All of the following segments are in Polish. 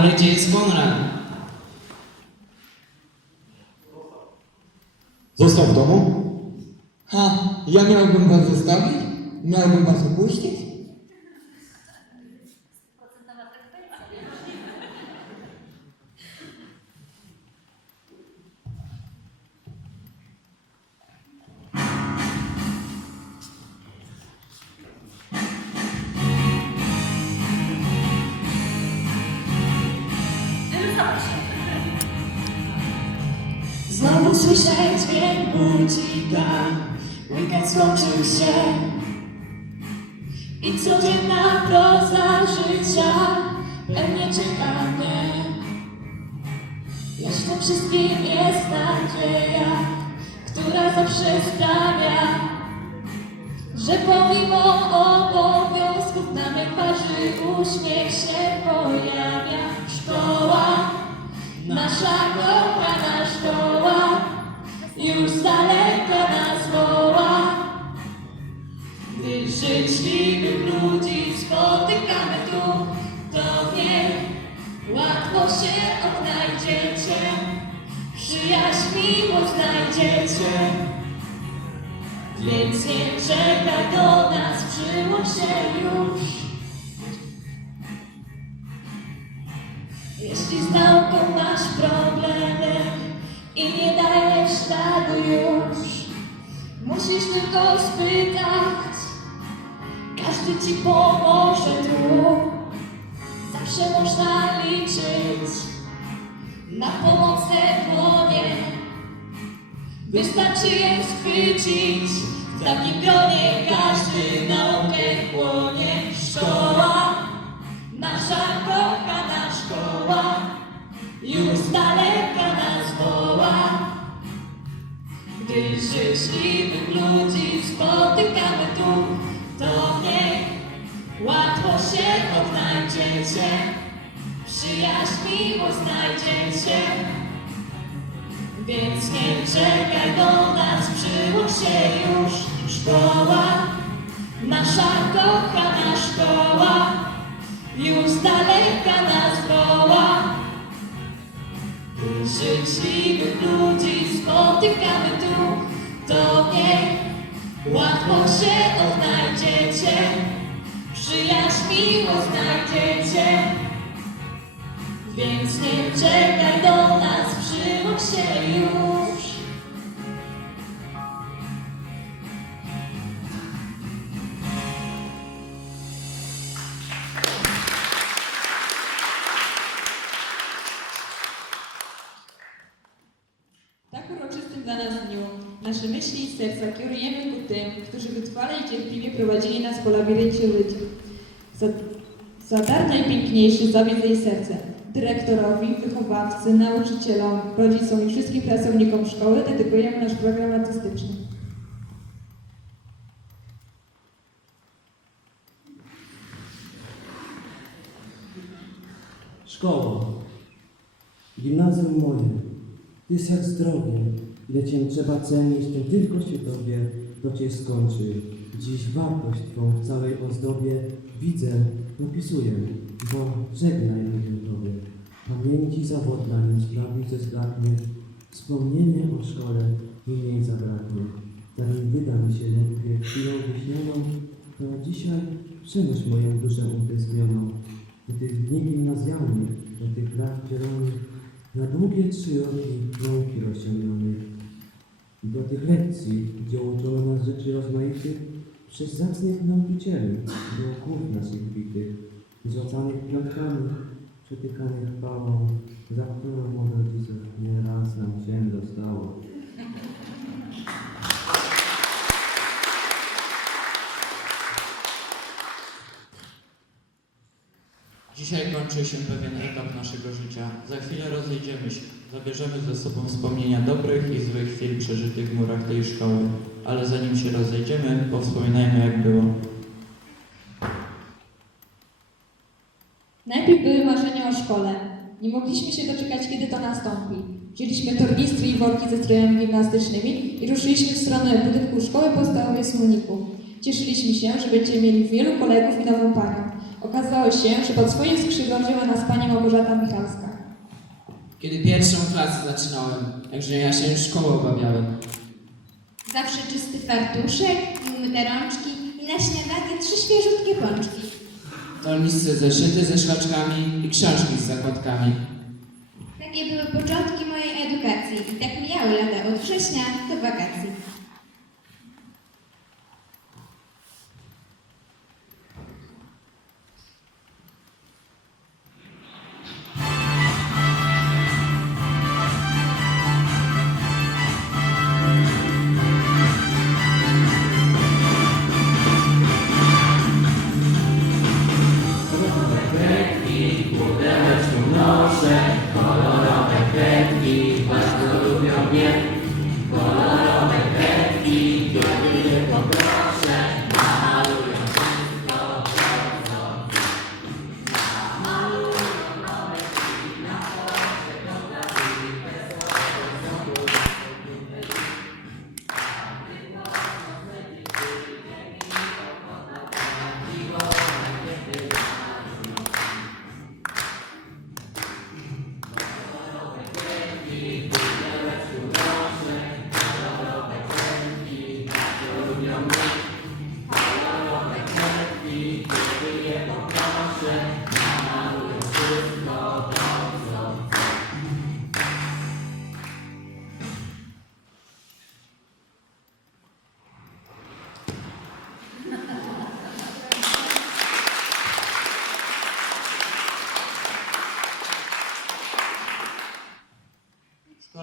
Ale gdzie jest Konrad? Został w domu? Ha, ja miałbym was zostawić? Miałbym was opuścić? Słyszę dźwięk budzika. Weekend skończył się. I codzienna proza życia Pewnie czeka mnie Lecz tym wszystkim jest nadzieja Która zawsze sprawia że pomimo obowiązków na mej twarzy uśmiech się pojawia. Szkoła, nasza kochana już z daleka nas woła. Gdy życzliwych ludzi spotykamy tu, to nie łatwo się odnajdziecie, przyjaźń miłość znajdziecie. Więc nie czekaj do nas, przyłącz się już. Już, musisz tylko spytać, każdy ci pomoże tu. Zawsze można liczyć na pomocne dłonie. Wystarczy je schwycić, w takim gronie każdy naukę chłonie. Szkoła, nasza kochana szkoła, już daleka nas woła. Gdy życzliwych ludzi spotykamy tu, to nie łatwo się odnajdziecie, przyjaźń miłość znajdziecie. Więc nie czekaj do nas, przyłóż się już. Szkoła, nasza kochana szkoła. Już daleka nas woła życzliwych ludzi spotykamy tu To nie łatwo się odnajdziecie Przyjaźń miłość znajdziecie więc nie czekaj do nas, przyłóż się już. Nasze myśli i serca kierujemy ku tym, którzy wytrwale i cierpliwie prowadzili nas po labiryncie życia. Za, za dar najpiękniejszy zawiedz jej serce. Dyrektorowi, wychowawcy, nauczycielom, rodzicom i wszystkim pracownikom szkoły dedykujemy nasz program artystyczny. Szkoła. Gimnazjum moje. Jest jak zdrowie. Ile cię trzeba cenić, tym tylko się tobie to cię skończy. Dziś wartość twą w całej ozdobie widzę, dopisuję, bo żegnaj mówię tobie. Pamięci zawodna nim sprawi, że zgadnie. Wspomnienie o szkole mi mniej zabraknie. Zanim wyda mi się lekkie chwilą wyśnioną, to dzisiaj przynoś moją duszę utęsknioną. Do tych dni gimnazjalnych, do tych lat zielonych, na długie trzy roki nauki rozciągnione. Do tych lekcji, gdzie uczono nas rzeczy rozmaitych, przez zacnych nauczycieli, do głów naszych bitych, zrzucanych piątkami, przetykanych chwałą, za którą od rodziców nie raz nam się dostało. Dzisiaj kończy się pewien etap naszego życia. Za chwilę rozejdziemy się. Zabierzemy ze sobą wspomnienia dobrych i złych chwil przeżytych w murach tej szkoły. Ale zanim się rozejdziemy, powspominajmy jak było. Najpierw były marzenia o szkole. Nie mogliśmy się doczekać, kiedy to nastąpi. Wzięliśmy tornistry i worki ze strojami gimnastycznymi i ruszyliśmy w stronę budynku szkoły podstawowej w Smolniku. Cieszyliśmy się, że będziemy mieli wielu kolegów i nową panią. Okazało się, że pod swoim skrzydłem wzięła nas pani Małgorzata Michalska. Kiedy pierwszą klasę zaczynałem, także ja się już szkołę obawiałem. Zawsze czysty fartuszek i umyte rączki i na śniadanie trzy świeżutkie pączki. Tornisce zeszyty ze szlaczkami i książki z zakładkami. Takie były początki mojej edukacji i tak mijały lata od września do wakacji.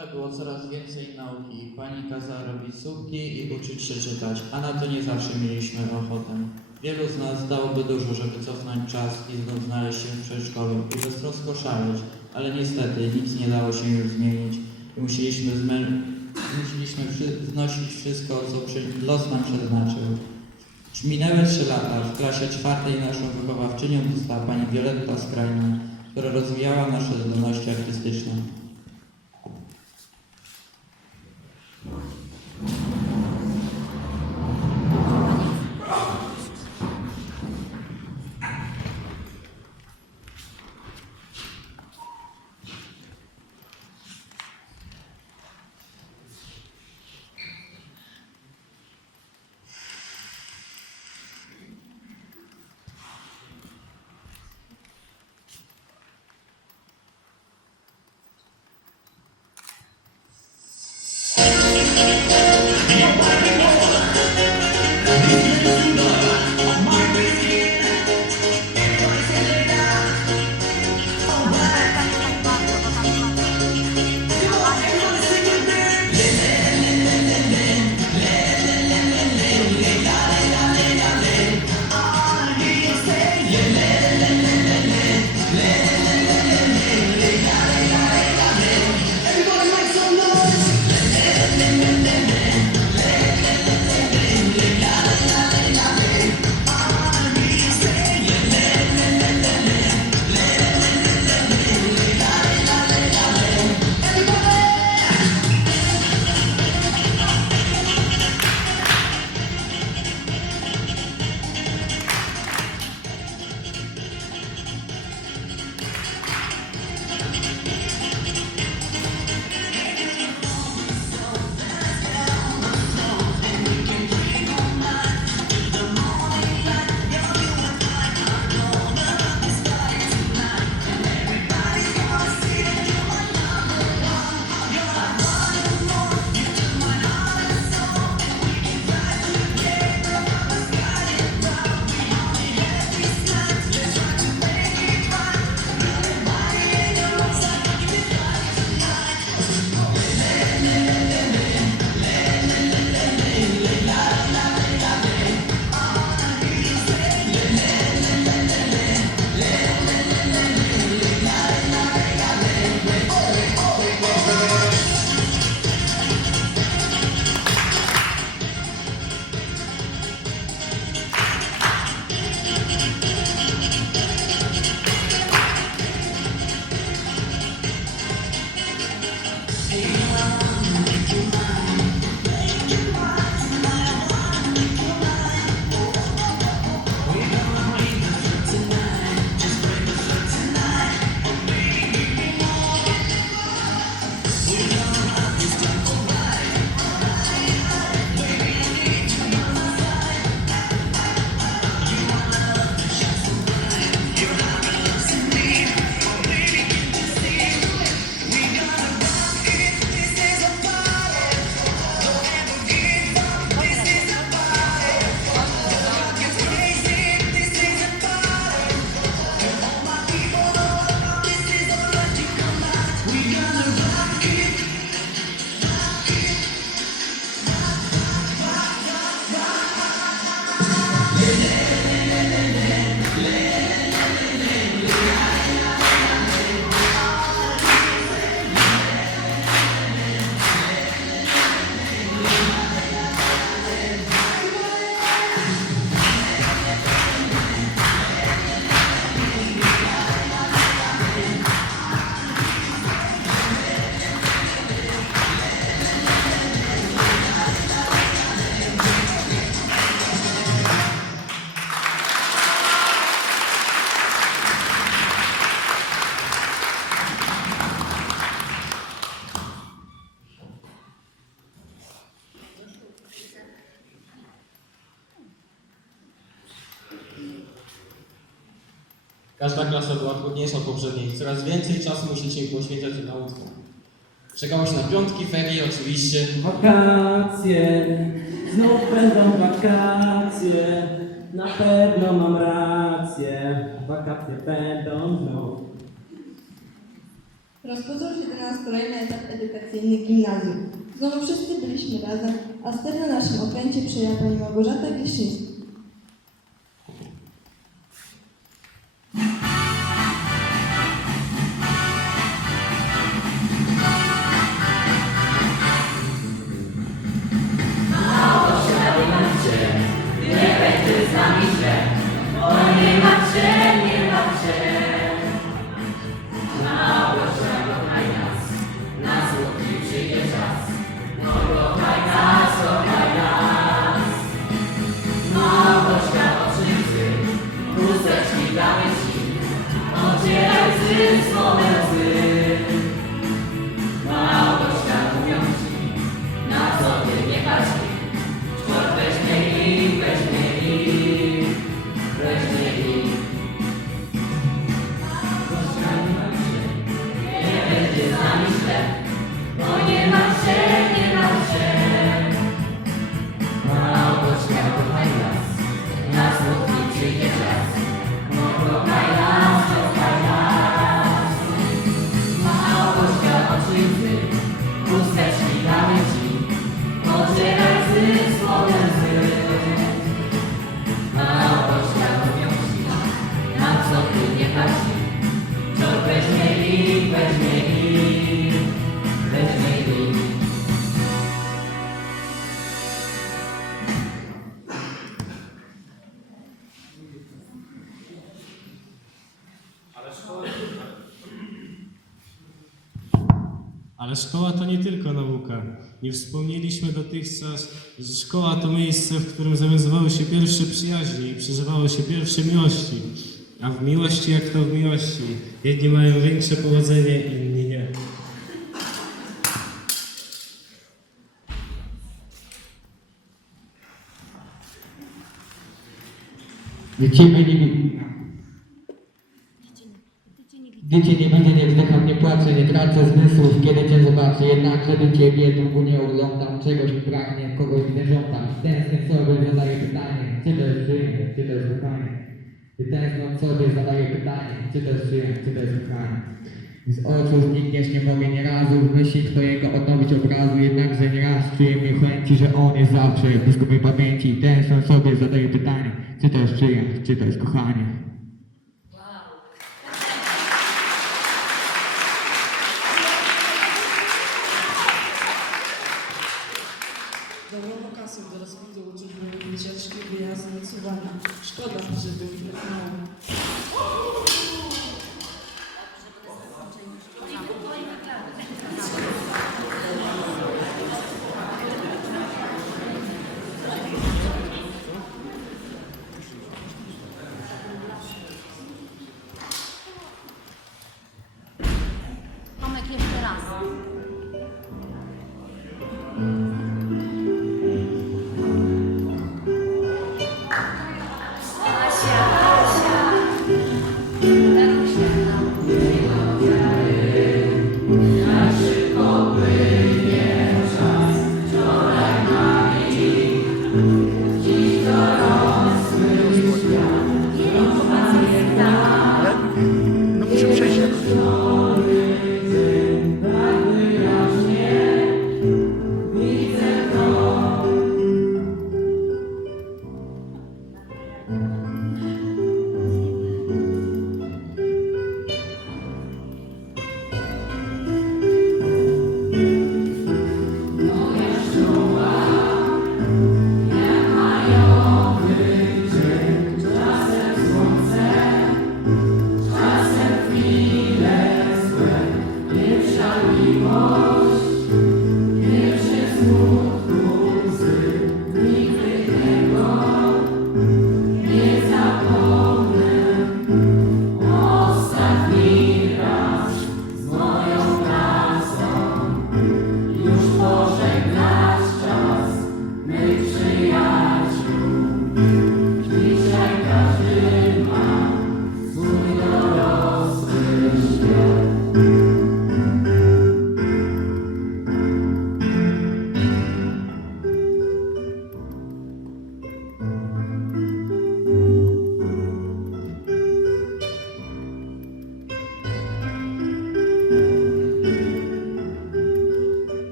Szkole było coraz więcej nauki. Pani kazała robić słupki i uczyć się czytać, a na to nie zawsze mieliśmy ochotę. Wielu z nas dałoby dużo, żeby cofnąć czas i znów znaleźć się w przedszkolu i beztrosko szaleć, ale niestety nic nie dało się już zmienić i musieliśmy, musieliśmy wszystko, co los nam przeznaczył. Minęły trzy lata. W klasie czwartej naszą wychowawczynią została pani Wioletta Skrajna, która rozwijała nasze zdolności artystyczne. Trudniejsza od poprzedniej. Coraz więcej czasu musicie im poświęcać nauce. Czekało się na piątki, ferie oczywiście. Wakacje, znów będą wakacje. Na pewno mam rację. Wakacje będą znów. Rozpoczął się dla nas kolejny etap edukacyjny gimnazjum. Znowu wszyscy byliśmy razem, a ster na naszym okręcie przejęła pani Małgorzata Who's Ale szkoła to nie tylko nauka. Nie wspomnieliśmy dotychczas, że szkoła to miejsce, w którym zawiązywały się pierwsze przyjaźnie i przeżywały się pierwsze miłości. A w miłości jak to w miłości. Jedni mają większe powodzenie, inni nie. Dzieci byli... Dzieci nie widzę, nie wzdycham, nie płaczę, nie tracę zmysłów, kiedy Cię zobaczę. Jednakże do Ciebie długo nie oglądam, czegoś mi pragnie, kogoś nie żądam. Tęsknię sobie, zadaję pytanie, czy jest przyjemne, czy jest kochanie. I tęskniąc sobie zadaję pytanie, czy jest przyjemne, czy jest kochanie. Z oczu znikniesz, nie mogę nie razu w myśli Twojego odnowić obrazu, jednakże nieraz czuję mnie chęci, że On jest zawsze blisko mojej pamięci. Tęskniąc sobie zadaję pytanie, czy jest przyjemne, czy jest kochanie. Dobrą kasę widzę uczyć moje wycieczki, wyjazdy, cuwania. Szkoda, że był tak mało.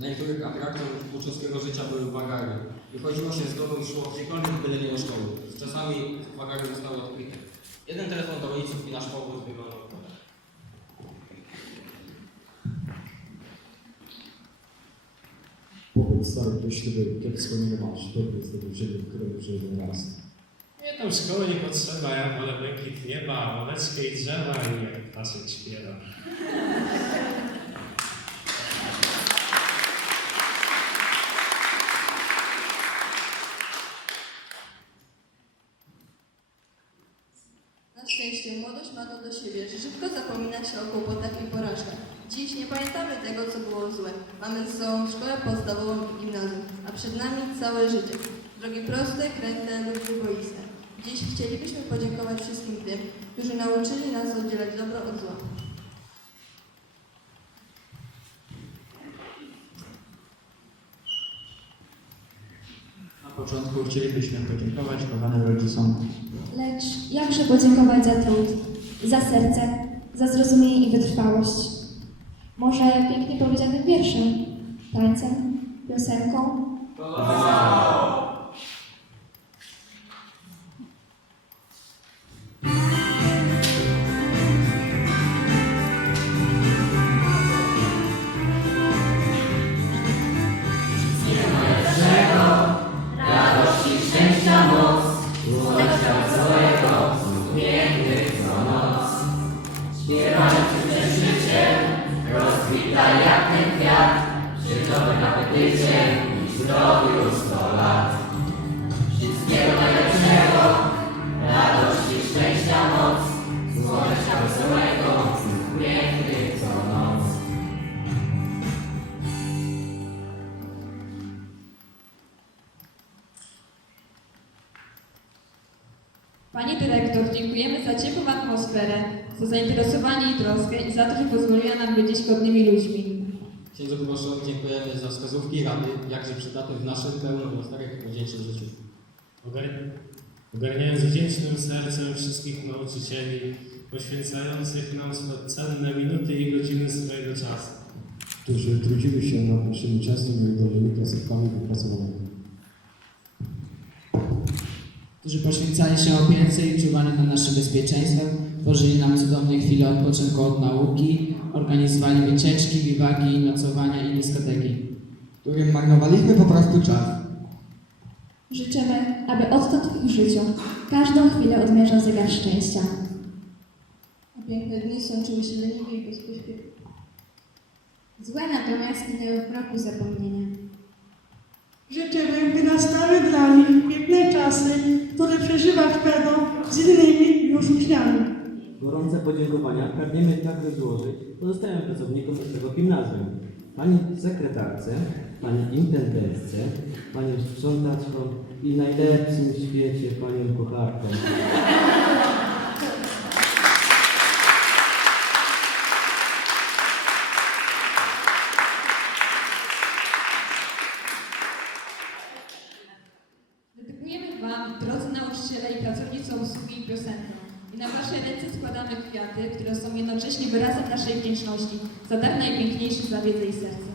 Najpierw atrakcją uczniowskiego życia były wagary. Wychodziło się z domu i szło gdziekolwiek, byle nie do szkoły. Z czasami wagary zostały odkryte. Jeden telefon do rodziców i nasz powód wyglądał. Powiedz stary, do śluby, kiedy wspomnienie masz, dobry z tego ziemi, którego przyjdzie raz. Nie, tam szkoły nie potrzeba, ja wolę błękit nieba, ławeczkę i drzewa i jak ptaszek śpiewa. Na szczęście młodość ma to do siebie, że szybko zapomina się o kłopotach i porażkach. Dziś nie pamiętamy tego, co było ze sobą szkołę podstawową i gimnazjum, a przed nami całe życie. Drogi proste, kręte lub wyboiste. Dziś chcielibyśmy podziękować wszystkim tym, którzy nauczyli nas oddzielać dobro od zła. Na początku chcielibyśmy podziękować kochanym rodzicom Lecz jakże podziękować za trud, za serce, za zrozumienie i wytrwałość. Może pięknie powiedzianym wierszem, 大家有成功 i że pozwoliła nam być godnymi ludźmi. Księdzu proboszczowi dziękujemy za wskazówki i rady, jakże przydatne w naszym pełnym rozdarek wdzięcznym życiu. Ogar- Ogarniając wdzięcznym sercem wszystkich nauczycieli, poświęcających nam cenne minuty i godziny swojego czasu. którzy trudzili się nad naszymi ciasnymi i dolnymi klasykami wypracowanymi. którzy poświęcali się opiece i czuwali nad naszym bezpieczeństwem, tworzyli nam cudowne chwile odpoczynku od nauki, organizowali wycieczki, biwaki, nocowania i dyskoteki. Którym marnowaliśmy po prostu czas. Życzymy, aby odtąd w ich życiu każdą chwilę odmierzał zegar szczęścia. A piękne dni sączyły się leniwie i bez pośpiechu. Złe natomiast minęły w mroku zapomnienia. Życzymy, by nastały dla nich piękne czasy, które przeżywa wtedy z innymi już uczniami. Gorące podziękowania pragniemy także złożyć pozostałym pracownikom naszego gimnazjum. Pani sekretarce, Pani intendentce, Panią sprzątaczkom i najlepszym w świecie Panią kucharką. Kwiaty, które są jednocześnie wyrazem naszej wdzięczności za dar najpiękniejszy za wiedzę i serce.